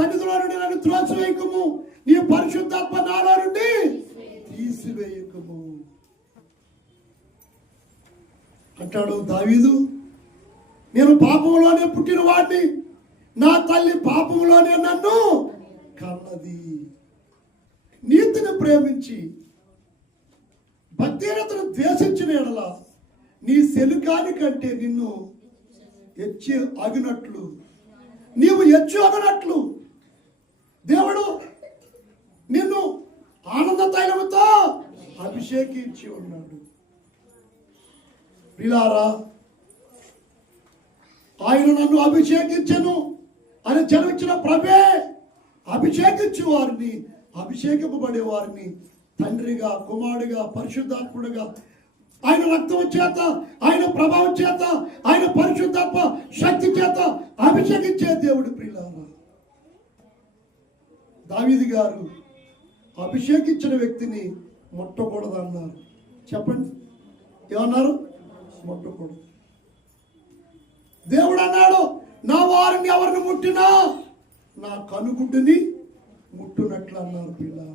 సన్నిధిలో నుండి నన్ను త్రోసివేయకము. నీ పరిశుద్ధాత్మ నాలో నుండి తీసివేయకము. అంటాడు దావీదు నేను పాపంలోనే పుట్టిన వాడిని నా తల్లి పాపంలోనే నన్ను కన్నది. నీతిని ప్రేమించి భక్తిహీనతను ద్వేషించిన ఎడల నీ సెలుకాని కంటే నిన్ను ఎచ్చి అగినట్లు నీవు ఎచ్చు అగినట్లు దేవుడు నిన్ను పరిశుద్ధ తైలముతో అభిషేకించి ఉన్నాడు. పిలారా ఆయన నన్ను అభిషేకించను అని చదివించిన ప్రభే అభిషేకించు వారిని అభిషేకింపబడే వారిని తండ్రిగా కుమారుడిగా పరిశుద్ధాత్ముడిగా. ఆయన రక్తం చేత ఆయన ప్రభావం చేత ఆయన పరిశుద్ధాత్మ శక్తి చేత అభిషేకించే దేవుడు ప్రియులారా దావీది గారు అభిషేకించిన వ్యక్తిని ముట్టకూడదు అన్నారు చెప్పండి. ఏమన్నారు? ముట్టకూడదు. దేవుడు అన్నాడు నా వారిని ఎవరిని ముట్టినా నా కనుగుడ్డుని ముట్టునట్లు అన్నారు పిల్లలు.